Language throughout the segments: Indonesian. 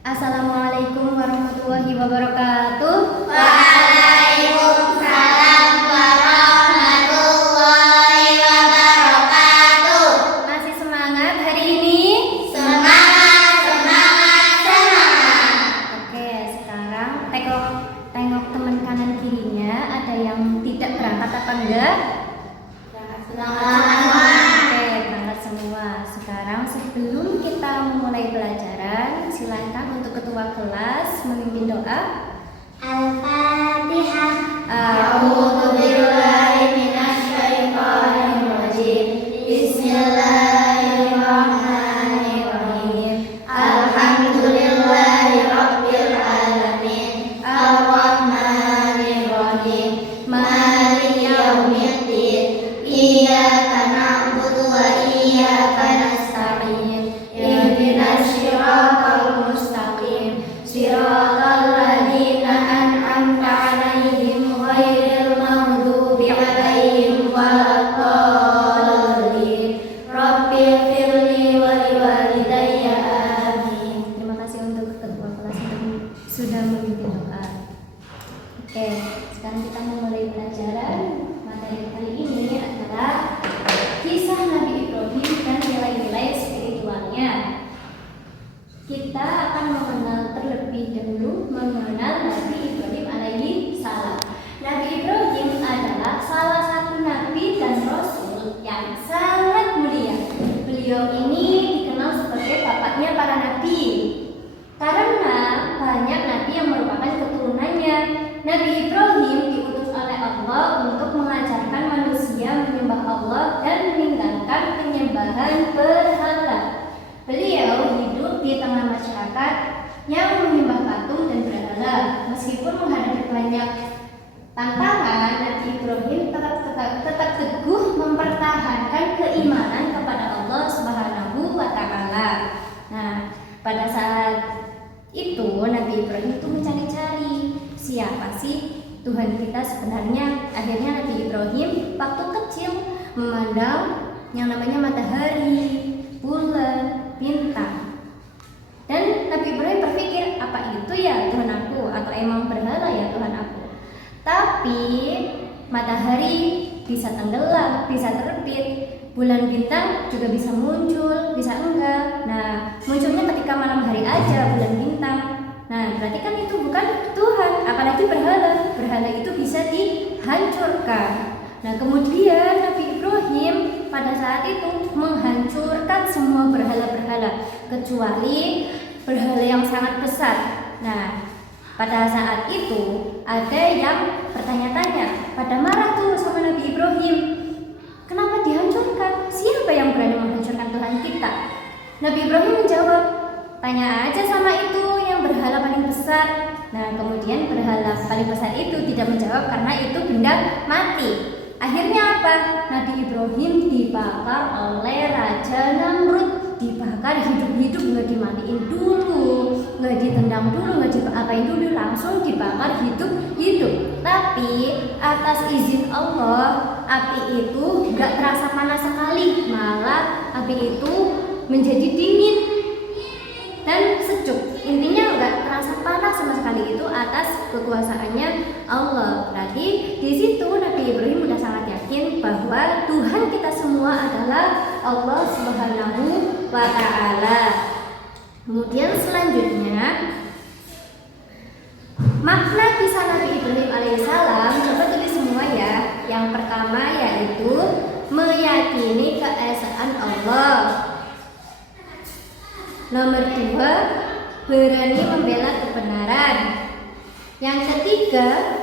Assalamualaikum warahmatullahi wabarakatuh. Waalaikumsalam warahmatullahi wabarakatuh. Masih semangat hari ini? Semangat, semangat, semangat. Oke, sekarang tengok teman kanan kirinya, ada yang tidak berangkat apa enggak? Oke, berangkat semua. Sekarang sebelum kita memulai pelajaran, silakan untuk ketua kelas memimpin doa. Al-Fatihah. A'udzu billahi minasyaitonir rajim. Bismillahirrahmanirrahim. Alhamdulillahi rabbil alamin. Ar-Rahmanir Rahim. Maliki yaumiddin. Iyyaka na'budu wa iyyaka nasta'in. Ihdinas siratal mustaqim. Siratal ladzina an'amta 'alaihim ghairil maghdubi 'alaihim waladdallin. Rabbighfirli wa liwalidayya. Amin. Terima kasih untuk ketua kelas yang sudah memimpin doa. Oke, sekarang kita memulai pelajaran. Materi kali ini adalah kisah Nabi Ibrahim dan nilai-nilai spiritualnya. Kita akan mengenal terlebih dahulu mengenal Nabi Ibrahim alaihi salam. Nabi Ibrahim adalah salah satu nabi dan rasul yang sangat mulia. Beliau ini dikenal sebagai bapaknya para nabi karena banyak nabi yang merupakan keturunannya. Nabi Ibrahim diutus oleh Allah untuk mengajarkan manusia menyembah Allah dan meninggalkan penyembahan berhala. Beliau hidup di tengah masyarakat yang menyembah patung dan berhala. Meskipun menghadapi banyak tantangan, Nabi Ibrahim tetap teguh mempertahankan keimanan kepada Allah Subhanahu wa Ta'ala. Nah, pada saat itu Nabi Ibrahim itu mencari-cari siapa sih Tuhan kita sebenarnya. Akhirnya Nabi Ibrahim waktu kecil memandang yang namanya matahari, bulan, bintang. Dan Nabi Ibrahim berpikir, apa itu ya Tuhan aku? Atau emang berhala ya Tuhan aku? Tapi matahari bisa tenggelam, bisa terbit, bulan bintang juga bisa muncul, bisa enggak. Nah, munculnya ketika malam hari aja bulan bintang. Nah, berarti kan itu bukan Tuhan, apalagi berhala. Berhala itu bisa dihancurkan. Nah, kemudian Nabi Ibrahim pada saat itu menghancurkan semua berhala-berhala kecuali berhala yang sangat besar. Nah, pada saat itu ada yang bertanya-tanya, pada marah tuh sama Nabi Ibrahim. Kenapa dihancurkan? Siapa yang berani menghancurkan Tuhan kita? Nabi Ibrahim menjawab, tanya aja sama itu yang berhala paling besar. Nah, kemudian berhala paling besar itu tidak menjawab karena itu benda mati. Akhirnya apa? Nabi Ibrahim dibakar oleh Raja Namrud. Dibakar hidup-hidup, nggak dimatiin dulu, nggak ditendang dulu, nggak diapain dulu, langsung dibakar hidup-hidup. Tapi atas izin Allah, api itu nggak terasa panas sekali, malah api itu menjadi dingin dan sejuk. Intinya nggak terasa panas sama sekali, itu atas kekuasaannya Allah. Berarti di situ Nabi Ibrahim sudah sangat yakin bahwa Tuhan kita semua adalah Allah Subhanahu wa Ta'ala. Kemudian selanjutnya makna kisah Nabi Ibrahim alaihissalam, coba tulis semua ya. Yang pertama yaitu meyakini keesaan Allah. Nomor 2, berani membela kebenaran. Yang ketiga,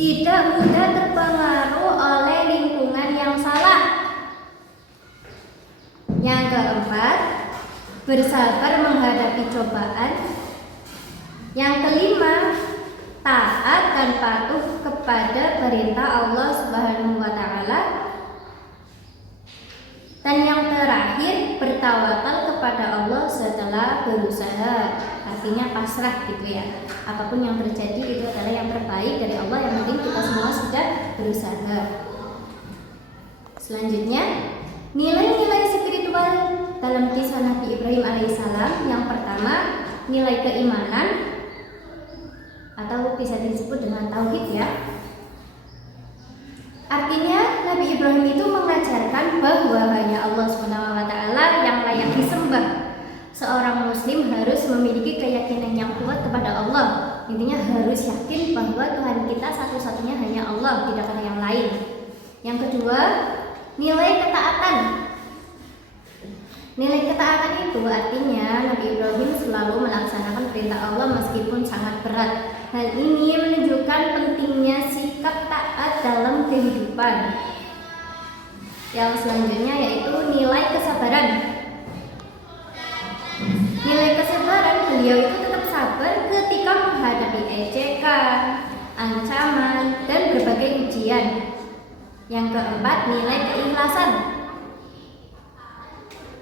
tidak mudah terpengaruh oleh lingkungan yang salah. Yang keempat, bersabar menghadapi cobaan. Yang kelima, taat dan patuh kepada perintah Allah Subhanahu wa Ta'ala. Dan yang terakhir, bertawakal kepada Allah setelah berusaha. Artinya pasrah gitu ya. Apapun yang terjadi itu adalah yang terbaik dari Allah, yang penting kita semua sudah berusaha. Selanjutnya, nilai-nilai spiritual dalam kisah Nabi Ibrahim alaihissalam. Yang pertama, nilai keimanan atau bisa disebut dengan tauhid ya. Artinya Nabi Ibrahim itu mengajarkan bahwa hanya Allah SWT yang layak disembah. Seorang muslim harus memiliki keyakinan yang kuat kepada Allah. Intinya harus yakin bahwa Tuhan kita satu-satunya hanya Allah, tidak ada yang lain. Yang kedua, nilai ketaatan. Nilai ketaatan itu artinya Nabi Ibrahim selalu melaksanakan perintah Allah meskipun sangat berat. Hal ini menunjukkan pentingnya sikap taat dalam kehidupan. Yang selanjutnya yaitu nilai kesabaran. Nilai kesabaran, beliau itu tetap sabar ketika menghadapi ejekan, ancaman, dan berbagai ujian. Yang keempat, nilai keikhlasan.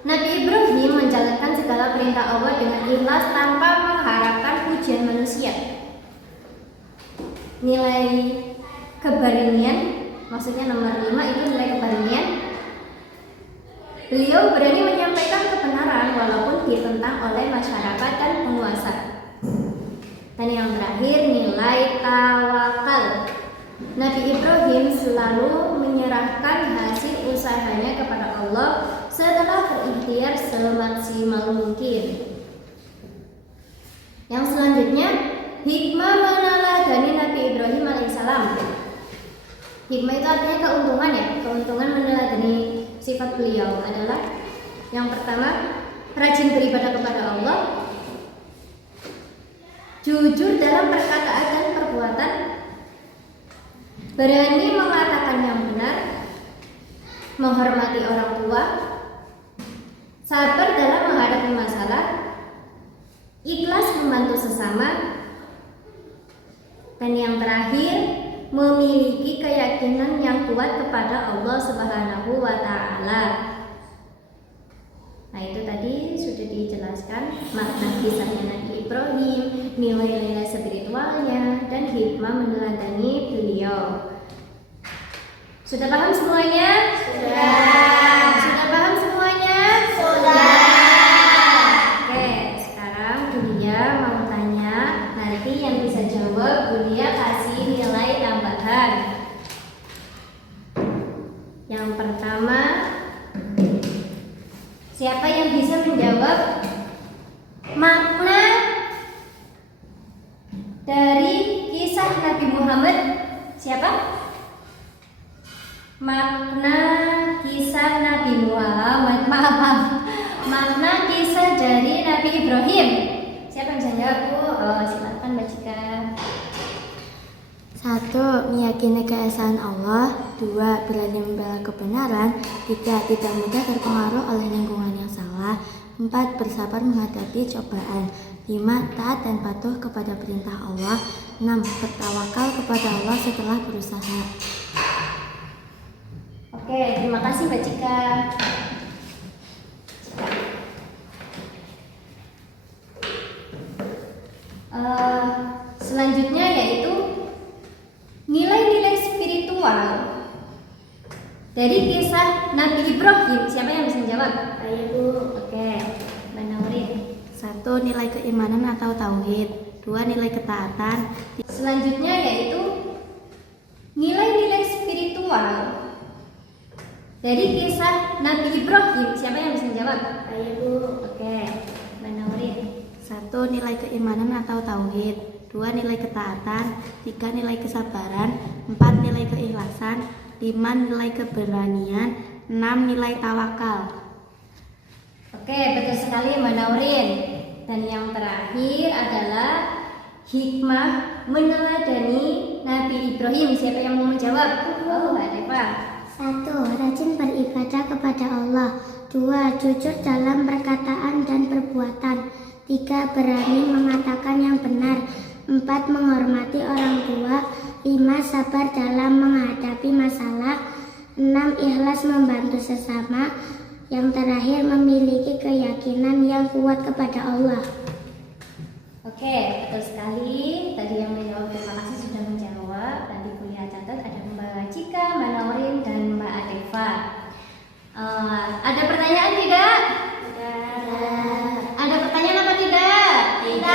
Nabi Ibrahim menjalankan segala perintah Allah dengan ikhlas tanpa mengharapkan pujian manusia. Nilai keberanian, maksudnya nomor 5 itu nilai keberanian. Beliau berani menyampaikan kebenaran walaupun ditentang oleh masyarakat dan penguasa. Dan yang terakhir, nilai tawakal. Nabi Ibrahim selalu menyerahkan hasil usahanya kepada Allah setelah berikhtiar semaksimal mungkin. Yang selanjutnya, hikmah meneladani Nabi Ibrahim alaihissalam. Hikmah itu artinya keuntungan ya. Keuntungan meneladani sifat beliau adalah yang pertama, rajin beribadah kepada Allah, jujur dalam perkataan dan perbuatan, berani mengatakan yang benar, menghormati orang tua, sabar dalam menghadapi masalah, ikhlas membantu sesama, dan yang terakhir, memiliki keyakinan yang kuat kepada Allah Subhanahu wa Ta'ala. Nah, itu tadi sudah dijelaskan makna kisahnya Nabi Ibrahim, nilai-nilai spiritualnya, dan hikmah meneladani beliau. Sudah paham semuanya? Sudah. Sudah paham semuanya? Sudah. Oke, sekarang Bulia mau tanya. Nanti yang bisa jawab Bulia kasih nilai tambahan. Yang pertama, siapa yang bisa menjawab makna dari kisah Nabi Muhammad? Siapa? Makna kisah Nabi Muhammad, maaf. Makna kisah dari Nabi Ibrahim. Siapa yang bisa jawab, Bu? Oh, silakan Mbak Cika. 1. Meyakini keesaan Allah. 2. Berani membela kebenaran. 3. Tidak mudah terpengaruh oleh lingkungan yang salah. 4. Bersabar menghadapi cobaan. 5. Taat dan patuh kepada perintah Allah. 6. Bertawakal kepada Allah setelah berusaha. Oke, terima kasih Mbak Cika. Selanjutnya yaitu nilai-nilai spiritual dari kisah Nabi Ibrahim. Siapa yang bisa menjawab? Ayo Bu. Oke, Mbak Naurin. 1. Nilai keimanan atau tauhid. 2. Nilai ketaatan. Selanjutnya yaitu nilai-nilai spiritual dari kisah Nabi Ibrahim. Siapa yang bisa menjawab? Ayo Bu. Oke, Mbak Naurin. 1. Nilai keimanan atau tauhid. 2. Nilai ketaatan. 3. Nilai kesabaran. 4. Nilai keikhlasan. 5. Nilai keberanian. 6. Nilai tawakal. Oke, betul sekali Mbak Naurin. Dan yang terakhir adalah hikmah meneladani Nabi Ibrahim. Siapa yang mau menjawab? Oh, Mbak Deva. 1. Rajin beribadah kepada Allah. 2. Jujur dalam perkataan dan perbuatan. 3. Berani mengatakan yang benar. 4. Menghormati orang tua. 5. Sabar dalam menghadapi masalah. 6. Ikhlas membantu sesama. Yang terakhir, memiliki keyakinan yang kuat kepada Allah. Oke, betul sekali. Tadi yang menjawab, terima kasih sudah menjawab. Nanti kuliah catat ada Mbak Cika, Mbak Naurin, dan Mbak Adeva. Ada pertanyaan tidak? Ada pertanyaan apa tidak? Tidak.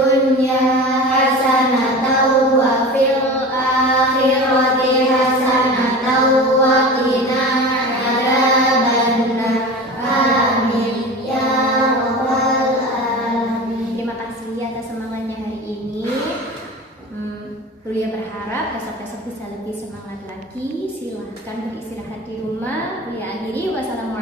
dunya hasanatan wa fil akhirati hasanatan wa qina adzabannar. Amin ya rabbal alamin. Terima kasih atas semangatnya hari ini. Kuliah berharap besok-besok bisa lebih semangat lagi. Silahkan beristirahat di rumah. Kuliah akhiri. Wassalamualaikum